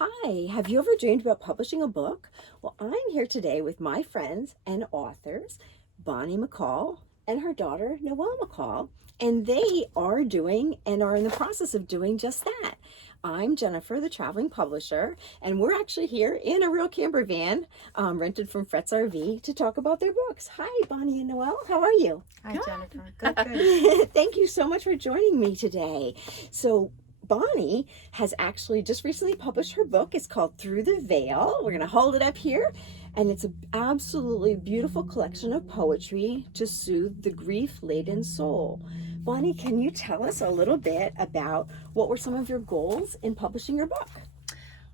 Hi, have you ever dreamed about publishing a book? Well, I'm here today with my friends and authors, Bonnie McCall and her daughter, Noelle McCall, and they are doing and are in the process of doing just that. I'm Jennifer, the traveling publisher, and we're actually here in a real camper van rented from Fret's RV to talk about their books. Hi, Bonnie and Noelle. How are you? Hi, Good. Jennifer. Good, good. Thank you so much for joining me today. So, Bonnie has actually just recently published her book. It's called Through the Veil. We're going to hold it up here. And it's an absolutely beautiful collection of poetry to soothe the grief-laden soul. Bonnie, can you tell us a little bit about what were some of your goals in publishing your book?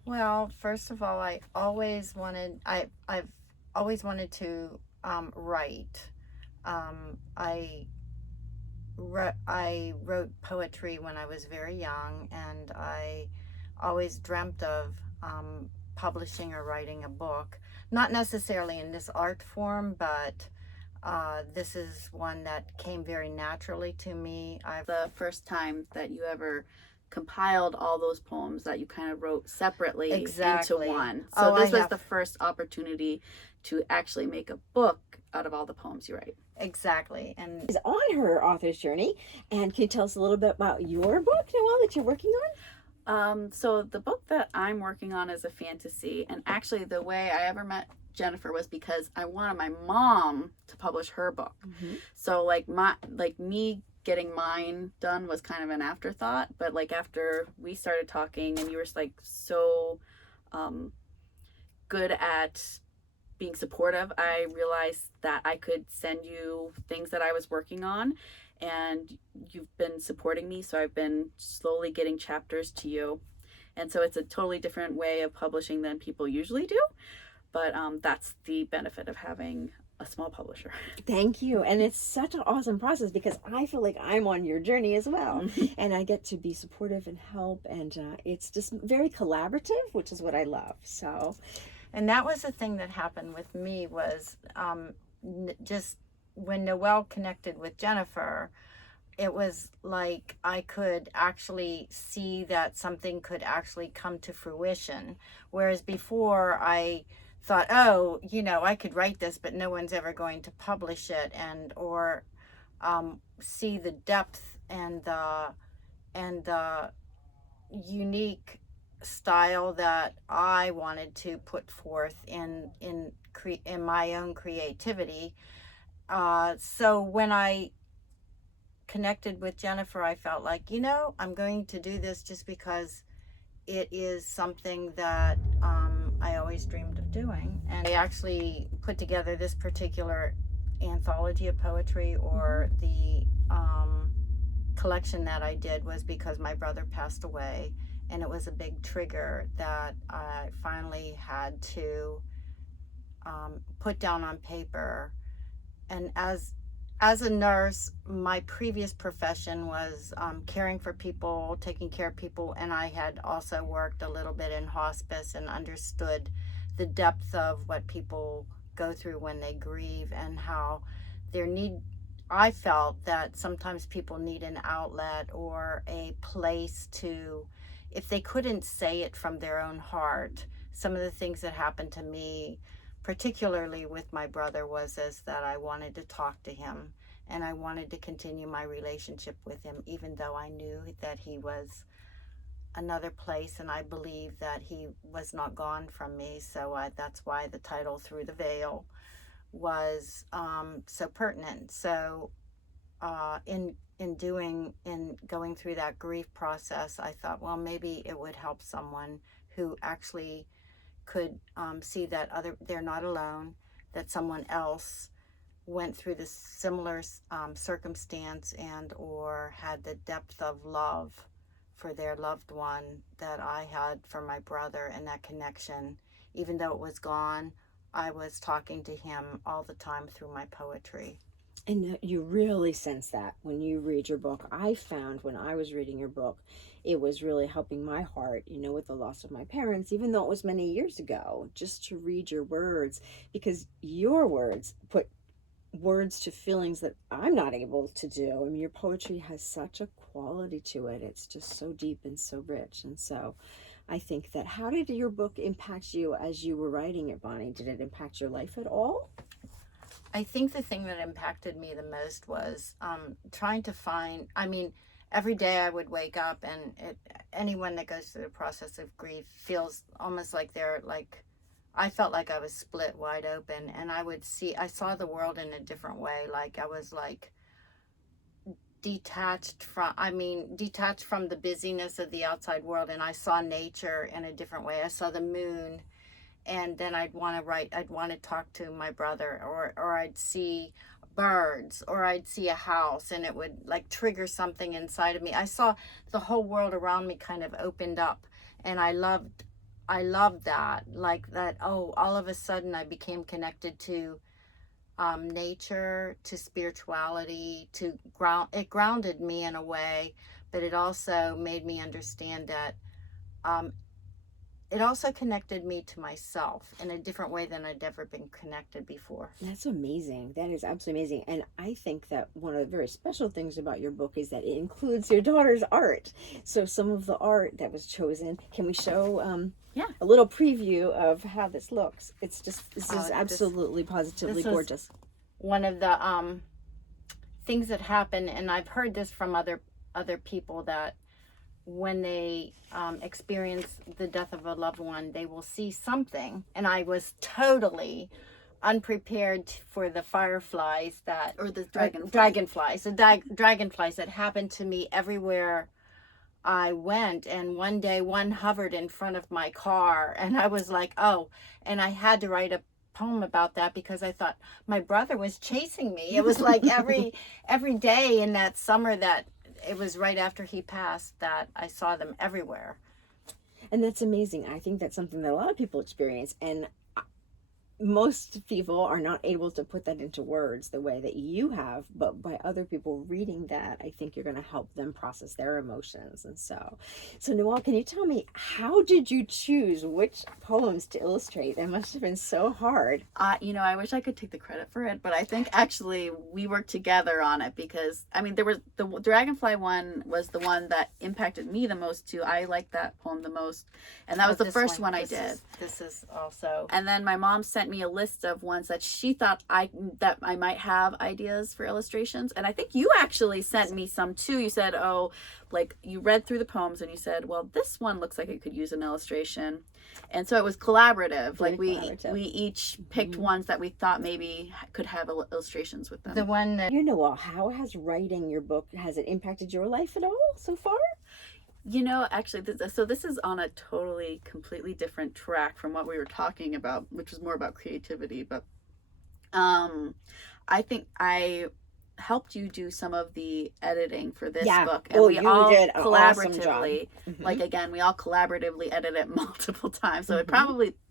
Well, first of all, I've always wanted to write. I wrote poetry when I was very young, and I always dreamt of publishing or writing a book. Not necessarily in this art form, but this is one that came very naturally to me. The first time that you ever compiled all those poems that you kind of wrote separately Exactly. into one. So Oh, this was the first opportunity to actually make a book out of all the poems you write. Exactly. And Is on her author's journey. And can you tell us a little bit about your book, Noelle, that you're working on? So the book that I'm working on is a fantasy, and actually the way I ever met Jennifer was because I wanted my mom to publish her book. Mm-hmm. So me getting mine done was kind of an afterthought, but like after we started talking and you were like so good at being supportive, I realized that I could send you things that I was working on, and you've been supporting me, so I've been slowly getting chapters to you. And so it's a totally different way of publishing than people usually do, but that's the benefit of having a small publisher. Thank you. And it's such an awesome process because I feel like I'm on your journey as well. And I get to be supportive and help. And it's just very collaborative, which is what I love. So, and that was the thing that happened with me was just when Noelle connected with Jennifer, it was like I could actually see that something could actually come to fruition. Whereas before I thought, oh, I could write this, but no one's ever going to publish it, or see the depth and the unique style that I wanted to put forth in my own creativity. So when I connected with Jennifer, I felt like, I'm going to do this just because it is something that I always dreamed of doing. And I actually put together this particular anthology of poetry, or the collection that I did, was because my brother passed away, and it was a big trigger that I finally had to put down on paper. And as a nurse, my previous profession was caring for people, taking care of people, and I had also worked a little bit in hospice and understood the depth of what people go through when they grieve, and how I felt that sometimes people need an outlet or a place to, if they couldn't say it from their own heart. Some of the things that happened to me, particularly with my brother, was that I wanted to talk to him, and I wanted to continue my relationship with him, even though I knew that he was another place, and I believed that he was not gone from me. So that's why the title Through the Veil was so pertinent. So in going through that grief process, I thought, well, maybe it would help someone who actually could see that they're not alone, that someone else went through this similar circumstance, and or had the depth of love for their loved one that I had for my brother, and that connection, even though it was gone, I was talking to him all the time through my poetry. And you really sense that when you read your book. I found when I was reading your book, it was really helping my heart, with the loss of my parents, even though it was many years ago, just to read your words, because your words put words to feelings that I'm not able to do. I mean, your poetry has such a quality to it. It's just so deep and so rich. And so I think that, how did your book impact you as you were writing it, Bonnie? Did it impact your life at all? I think the thing that impacted me the most was trying to find, I mean, every day I would wake up, and anyone that goes through the process of grief feels almost like they're like, I felt like I was split wide open, and I saw the world in a different way. Like I was like detached from the busyness of the outside world, and I saw nature in a different way. I saw the moon, and then I'd want to write, I'd want to talk to my brother, or I'd see birds, or I'd see a house, and it would like trigger something inside of me. I saw the whole world around me kind of opened up, and I loved that, like that. Oh, all of a sudden I became connected to nature, to spirituality, it grounded me in a way, but it also made me understand that it also connected me to myself in a different way than I'd ever been connected before. That's amazing. That is absolutely amazing. And I think that one of the very special things about your book is that it includes your daughter's art. So some of the art that was chosen, can we show a little preview of how this looks? This is absolutely positively gorgeous. One of the things that happen, and I've heard this from other people, that when they experience the death of a loved one, they will see something. And I was totally unprepared for the fireflies or the dragonflies that happened to me everywhere I went. And one day one hovered in front of my car, and I was like, oh, and I had to write a poem about that because I thought my brother was chasing me. It was like every day in that summer, that it was right after he passed, that I saw them everywhere. And that's amazing. I think that's something that a lot of people experience, and most people are not able to put that into words the way that you have, but by other people reading that, I think you're going to help them process their emotions. And so Noelle, can you tell me, how did you choose which poems to illustrate? That must have been so hard. I wish I could take the credit for it, but I think actually we worked together on it, because there was the dragonfly one was the one that impacted me the most too. I liked that poem the most, and that was the first one I did. This is also, and then my mom sent me a list of ones that she thought I might have ideas for illustrations, and I think you actually sent me some too. You said, oh, like you read through the poems and you said, well, this one looks like it could use an illustration. And so it was collaborative. Very like collaborative. we each picked ones that we thought maybe could have illustrations with them. the one that, Noelle, how has writing your book, has it impacted your life at all so far? Actually, this is on a completely different track from what we were talking about, which was more about creativity. But I think I helped you do some of the editing for this book, and we all did an collaboratively, awesome job. like again, we all collaboratively edited it multiple times. So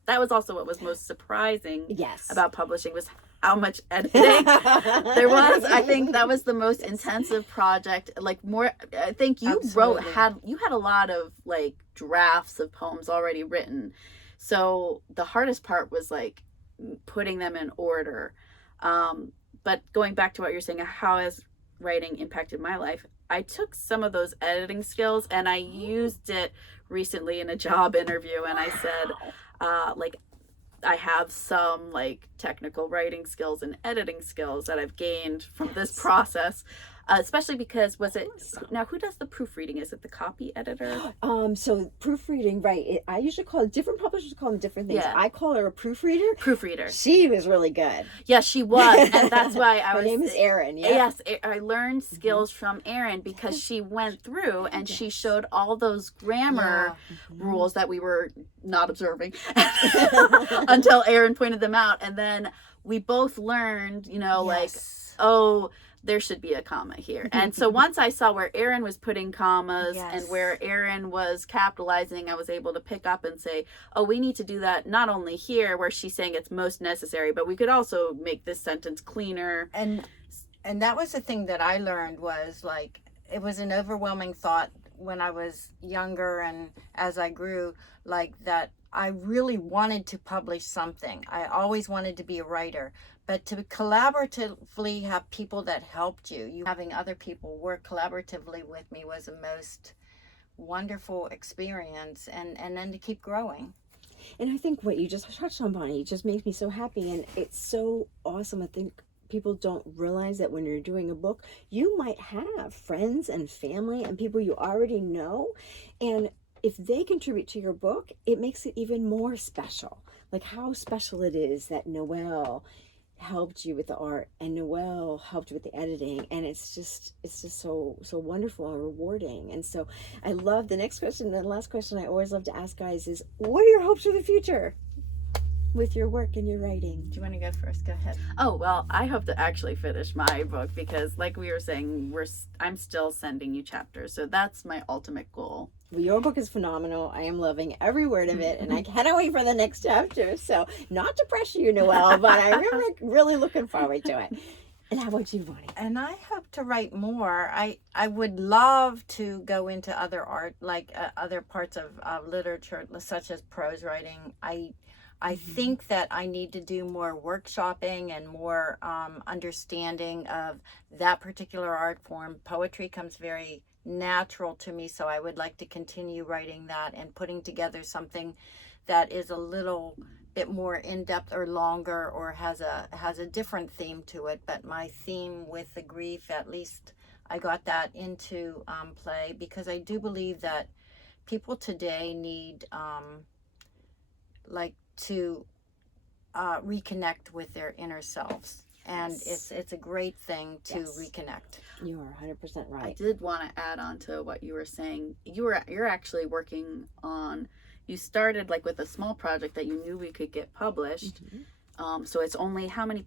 that was also what was most surprising about publishing, was how much editing there was. I think that was the most intensive project. Like I think you had a lot of like drafts of poems already written. So the hardest part was like putting them in order. But going back to what you're saying, how has writing impacted my life? I took some of those editing skills and I used it recently in a job interview, and I said, like, I have some like technical writing skills and editing skills that I've gained from this process. Especially because now who does the proofreading? Is it the copy editor? So proofreading, right? I usually call it, different publishers call them different things. Yeah. I call her a proofreader. Proofreader. She was really good. Yeah, she was, and that's why Her name is Erin. Yeah. Yes, I learned skills from Erin because she went through and she showed all those grammar rules that we were not observing until Erin pointed them out, and then we both learned, like, oh, there should be a comma here. And so once I saw where Erin was putting commas and where Erin was capitalizing, I was able to pick up and say, oh, we need to do that not only here where she's saying it's most necessary, but we could also make this sentence cleaner. And that was the thing that I learned, was like, it was an overwhelming thought when I was younger and as I grew, like that I really wanted to publish something. I always wanted to be a writer. But to collaboratively have people that helped you having other people work collaboratively with me was wonderful experience, and then to keep growing. And I think what you just touched on, Bonnie, it just makes me so happy. And it's so awesome. I think people don't realize that when you're doing a book, you might have friends and family and people you already know. And if they contribute to your book, it makes it even more special. Like how special it is that Noelle helped you with the art and Noelle helped you with the editing, and it's just so wonderful and rewarding. And so I love the next question. The last question I always love to ask guys is, what are your hopes for the future with your work and your writing? Do you want to go first? Go ahead. Oh, well, I hope to actually finish my book because, like we were saying, I'm still sending you chapters. So that's my ultimate goal. Well, your book is phenomenal. I am loving every word of it, and I cannot wait for the next chapter. So, not to pressure you, Noelle, but I'm really looking forward to it. And how about you, Bonnie? And I hope to write more. I would love to go into other art, like other parts of literature, such as prose writing. I think that I need to do more workshopping and more understanding of that particular art form. Poetry comes very natural to me, so I would like to continue writing that and putting together something that is a little bit more in-depth or longer or has a different theme to it. But my theme with the grief, at least I got that into play, because I do believe that people today need to reconnect with their inner selves, and it's a great thing to reconnect. You are 100% right. I did want to add on to what you were saying. You're actually working on. You started like with a small project that you knew we could get published. So it's only how many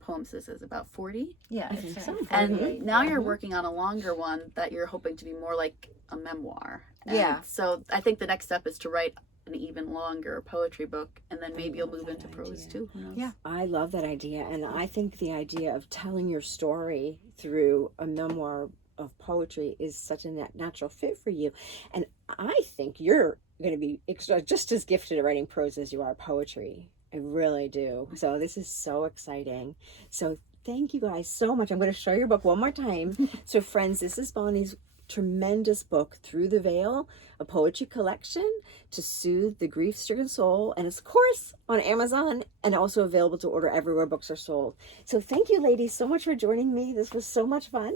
poems this is? About 40? Yeah, I think so. And now you're working on a longer one that you're hoping to be more like a memoir. And so I think the next step is to write an even longer poetry book, and then maybe you'll move into prose too. Who knows? Yeah. I love that idea, and I think the idea of telling your story through a memoir of poetry is such a natural fit for you. And I think you're going to be just as gifted at writing prose as you are poetry. I really do. So this is so exciting. So thank you guys so much. I'm going to show your book one more time. So friends, this is Bonnie's tremendous book, Through the Veil, a poetry collection to soothe the grief-stricken soul. And it's, of course, on Amazon and also available to order everywhere books are sold. So thank you, ladies, so much for joining me. This was so much fun.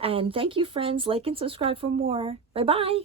And thank you, friends. Like and subscribe for more. Bye-bye.